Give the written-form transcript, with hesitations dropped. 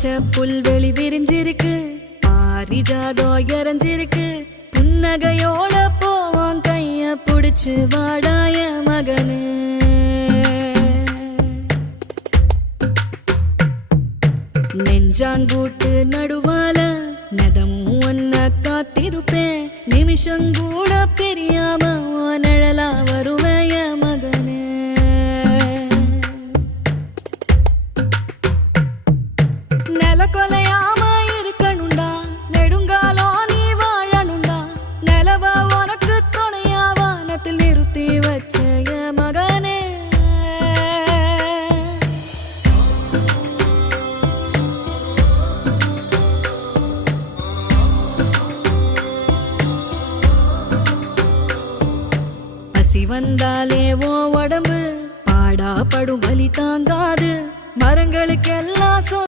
பச்சை புல்வெளி விரிஞ்சிருக்கு, பாரிஜாதோ இறஞ்சிருக்கு. புன்னகையோட போவான் கைய புடிச்சு வாடாய மகனு. நெஞ்சாங்கூட்டு நடுவால நதமும் ஒன்ன காத்திருப்பேன். நிமிஷங்கூட பெரியாம நிழலா வருவேய மகனே. நில கொலையாம இருக்கணுண்டா, நெடுங்காலோ நீ வாழணுண்டா. நிலவ உனக்கு துணையா வானத்தில் நிறுத்தி வச்சய மகனே. பசி வந்தாலே ஓ உடம்பு பாடா படும் வலி தாங்காது. மரங்களுக்கெல்லாம்